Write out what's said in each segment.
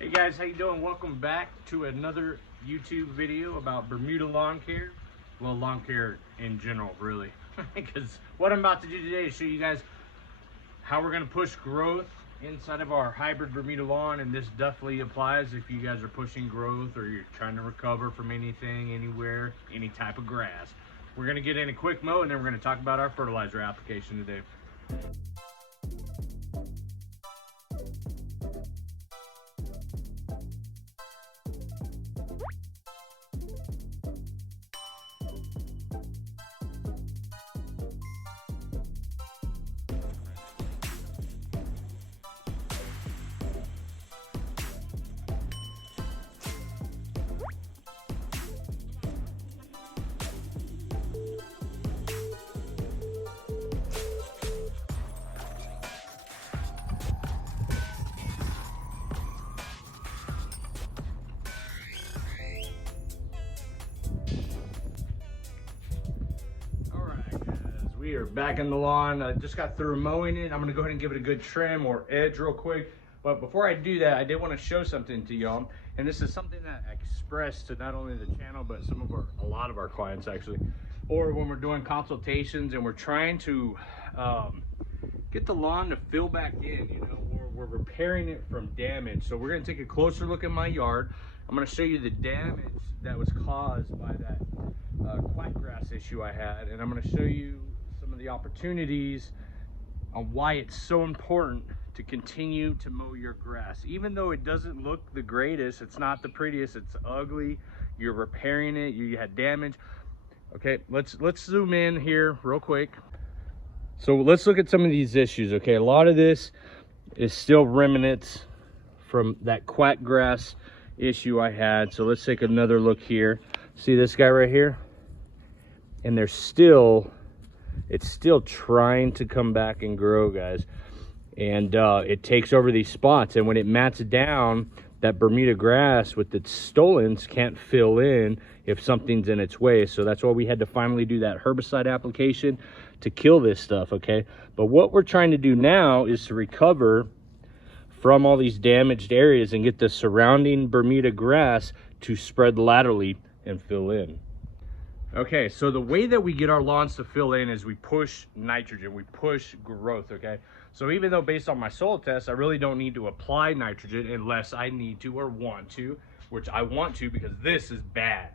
Hey guys, how you doing? Welcome back to another YouTube video about Bermuda lawn care. Well, lawn care in general, really. Because what I'm about to do today is show you guys how we're going to push growth inside of our hybrid Bermuda lawn, and this definitely applies if you guys are pushing growth or you're trying to recover from anything, anywhere, any type of grass. We're going to get in a quick mow, and then we're going to talk about our fertilizer application today. We are back in the lawn. I just got through mowing it. I'm gonna go ahead and give it a good trim or edge real quick. But before I do that, I did want to show something to y'all. And this is something that I expressed to not only the channel, but a lot of our clients actually. Or when we're doing consultations and we're trying to get the lawn to fill back in, you know, or we're repairing it from damage. So we're gonna take a closer look at my yard. I'm gonna show you the damage that was caused by that quackgrass issue I had. And I'm gonna show you some of the opportunities on why it's so important to continue to mow your grass. Even though it doesn't look the greatest, it's not the prettiest, it's ugly, you're repairing it, you had damage. Okay, let's zoom in here real quick. So let's look at some of these issues. Okay, a lot of this is still remnants from that quackgrass issue I had. So let's take another look here. See this guy right here? And it's still trying to come back and grow, guys. And it takes over these spots, and when it mats down, that Bermuda grass with its stolons can't fill in if something's in its way. So that's why we had to finally do that herbicide application to kill this stuff. Okay, but what we're trying to do now is to recover from all these damaged areas and get the surrounding Bermuda grass to spread laterally and fill in. Okay, so the way that we get our lawns to fill in is we push nitrogen, we push growth. Okay, so even though based on my soil test I really don't need to apply nitrogen unless I need to or want to, which I want to because this is bad.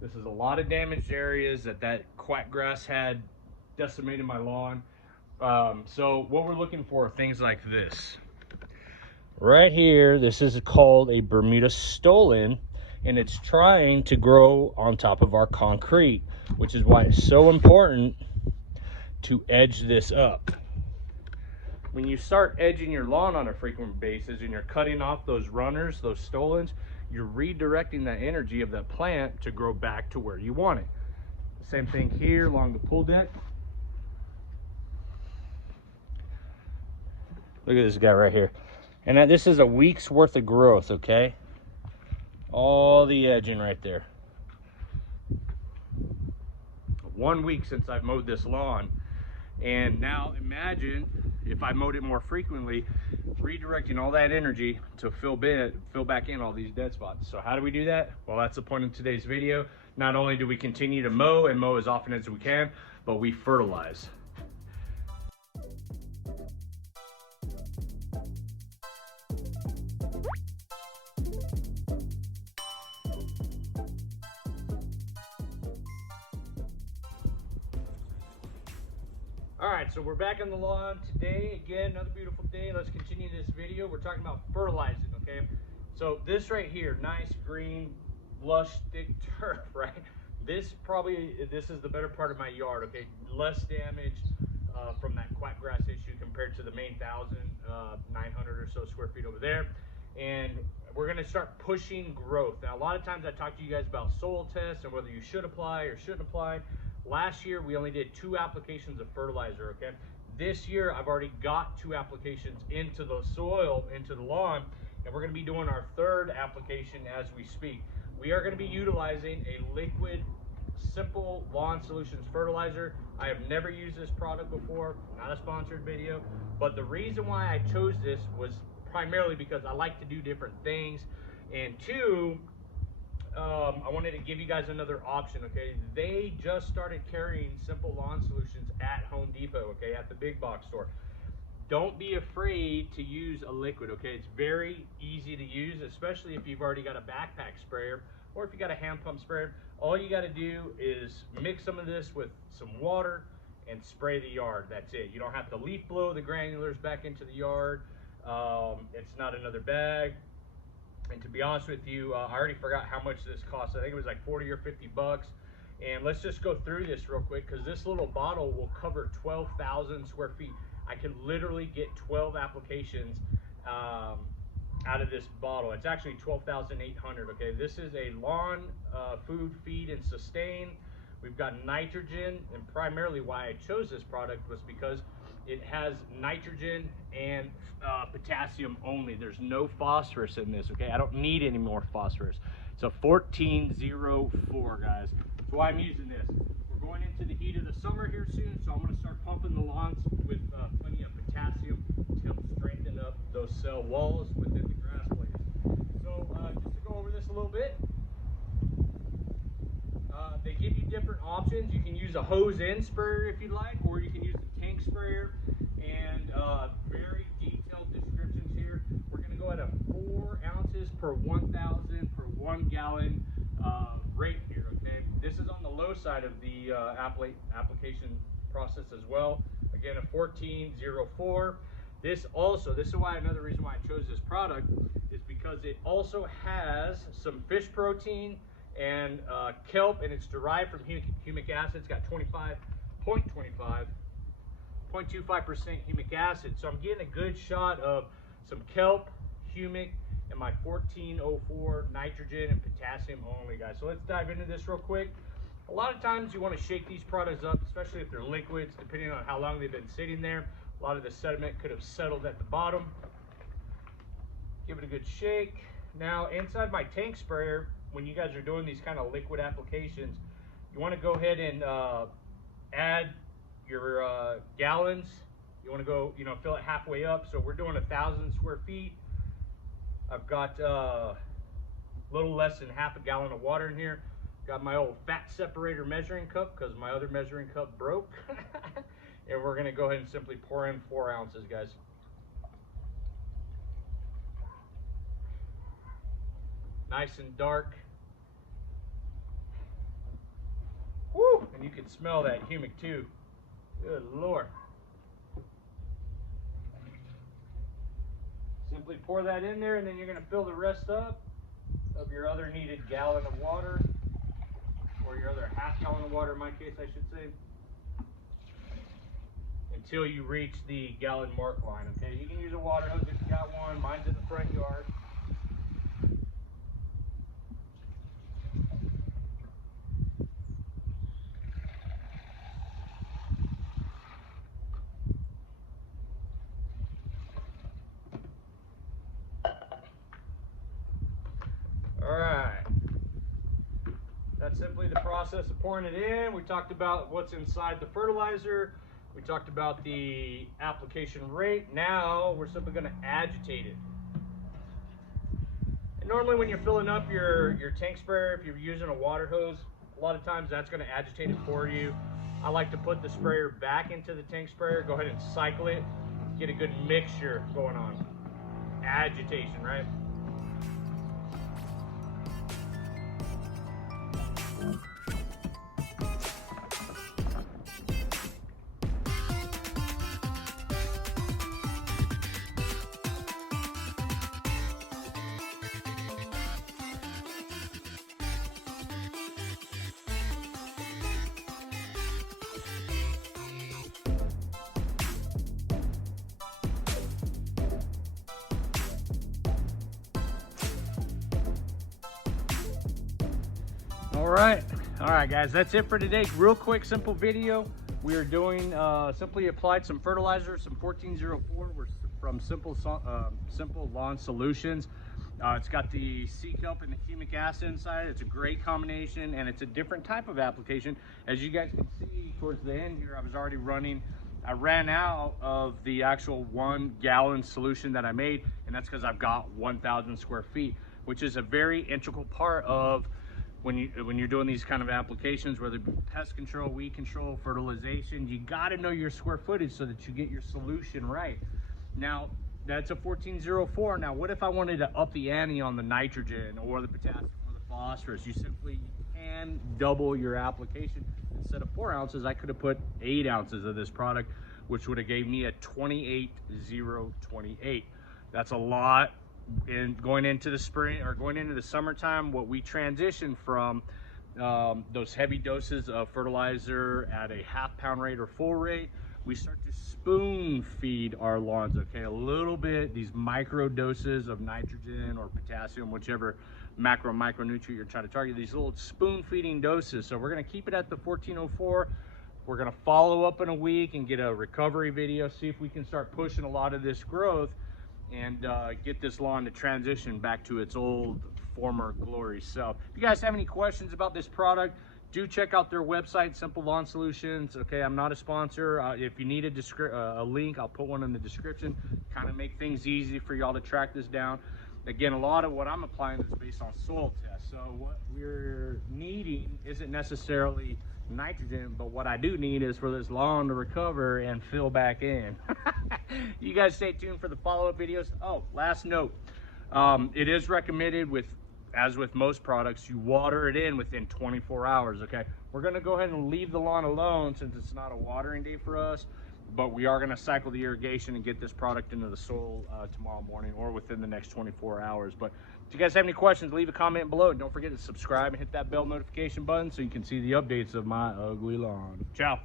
This is a lot of damaged areas that quackgrass had decimated my lawn. So what we're looking for are things like this right here. This is called a Bermuda stolon, and it's trying to grow on top of our concrete, which is why it's so important to edge this up. When you start edging your lawn on a frequent basis and you're cutting off those runners, those stolons, you're redirecting that energy of that plant to grow back to where you want it. The same thing here along the pool deck. Look at this guy right here. And this is a week's worth of growth, okay? All the edging right there. 1 week since I've mowed this lawn, and now imagine if I mowed it more frequently, redirecting all that energy to fill back in all these dead spots. So how do we do that? Well, that's the point of today's video. Not only do we continue to mow and mow as often as we can, but we fertilize. All right, so we're back on the lawn today. Again, another beautiful day. Let's continue this video. We're talking about fertilizing, okay? So this right here, nice green, lush, thick turf, right? This is the better part of my yard, okay? Less damage from that quackgrass issue compared to the main 1,900 or so square feet over there. And we're gonna start pushing growth. Now, a lot of times I talk to you guys about soil tests and whether you should apply or shouldn't apply. Last year, we only did 2 applications of fertilizer, okay? This year, I've already got 2 applications into the soil, into the lawn, and we're gonna be doing our 3rd application as we speak. We are gonna be utilizing a liquid, simple lawn solutions fertilizer. I have never used this product before, not a sponsored video, but the reason why I chose this was primarily because I like to do different things, and two, I wanted to give you guys another option. Okay, they just started carrying Simple Lawn Solutions at Home Depot, okay, at the big box store. Don't be afraid to use a liquid, okay? It's very easy to use, especially if you've already got a backpack sprayer or if you got a hand pump sprayer. All you got to do is mix some of this with some water and spray the yard. That's it. You don't have to leaf blow the granulars back into the yard. It's not another bag. And to be honest with you, I already forgot how much this cost. I think it was like 40 or 50 bucks. And let's just go through this real quick, because this little bottle will cover 12,000 square feet. I can literally get 12 applications out of this bottle. It's actually 12,800. Okay, this is a lawn food, feed, and sustain. We've got nitrogen, and primarily why I chose this product was because it has nitrogen and potassium only. There's no phosphorus in this, okay? I don't need any more phosphorus. It's a 1404, guys. That's why I'm using this. We're going into the heat of the summer here soon, so I'm gonna start pumping the lawns with plenty of potassium to help strengthen up those cell walls within the grass blades. So just to go over this a little bit, they give you different options. You can use a hose-in sprayer if you like, or you can use a tank sprayer, and very detailed descriptions here. We're going to go at a 4 ounces per 1,000 per 1 gallon rate here, okay? This is on the low side of the application process as well. Again, a 1404. This is why another reason why I chose this product is because it also has some fish protein and kelp, and it's derived from humic acid. It's got 0.25% humic acid. So I'm getting a good shot of some kelp, humic, and my 1404 nitrogen and potassium only, guys. So let's dive into this real quick. A lot of times you want to shake these products up, especially if they're liquids, depending on how long they've been sitting there. A lot of the sediment could have settled at the bottom. Give it a good shake. Now inside my tank sprayer, when you guys are doing these kind of liquid applications, you want to go ahead and add your gallons. You want to go, fill it halfway up. So we're doing 1,000 square feet. I've got a little less than half a gallon of water in here. Got my old fat separator measuring cup because my other measuring cup broke. And we're going to go ahead and simply pour in 4 ounces, guys. Nice and dark. Woo! And you can smell that humic too. Good Lord. Simply pour that in there, and then you're going to fill the rest up of your other needed gallon of water, or your other half gallon of water in my case, I should say, until you reach the gallon mark line. Okay, you can use a water hose if you got one. Mine's in the front yard. Alright, that's simply the process of pouring it in. We talked about what's inside the fertilizer. We talked about the application rate. Now we're simply going to agitate it. And normally when you're filling up your tank sprayer, if you're using a water hose, a lot of times that's going to agitate it for you. I like to put the sprayer back into the tank sprayer, go ahead and cycle it, get a good mixture going on. Agitation, right? All right guys, that's it for today. Real quick, simple video. We are doing simply applied some fertilizer, some 1404. We're from Simple Lawn Solutions. It's got the sea kelp and the humic acid inside. It's a great combination, and it's a different type of application. As you guys can see towards the end here, I was already running I ran out of the actual 1 gallon solution that I made, and that's because I've got 1,000 square feet, which is a very integral part of when you're doing these kind of applications, whether it be pest control, weed control, fertilization. You got to know your square footage so that you get your solution right. Now, that's a 1404. Now, what if I wanted to up the ante on the nitrogen or the potassium or the phosphorus? You simply can double your application. Instead of 4 ounces, I could have put 8 ounces of this product, which would have gave me a 28,028. That's a lot. In going into the spring or going into the summertime, what we transition from those heavy doses of fertilizer at a half-pound rate or full rate, we start to spoon feed our lawns, okay, a little bit, these micro doses of nitrogen or potassium, whichever micronutrient you're trying to target, these little spoon feeding doses. So we're going to keep it at the 1404. We're going to follow up in a week and get a recovery video, see if we can start pushing a lot of this growth and get this lawn to transition back to its old former glory self. If you guys have any questions about this product, do check out their website, Simple Lawn Solutions. Okay, I'm not a sponsor. If you need a link, I'll put one in the description. Kind of make things easy for y'all to track this down. Again, a lot of what I'm applying is based on soil tests. So what we're needing isn't necessarily nitrogen, but what I do need is for this lawn to recover and fill back in. You guys stay tuned for the follow-up videos. Oh, last note, it is recommended, as with most products, you water it in within 24 hours. Okay, we're going to go ahead and leave the lawn alone since it's not a watering day for us, but we are going to cycle the irrigation and get this product into the soil tomorrow morning or within the next 24 hours. But if you guys have any questions, leave a comment below, and don't forget to subscribe and hit that bell notification button so you can see the updates of my ugly lawn. Ciao.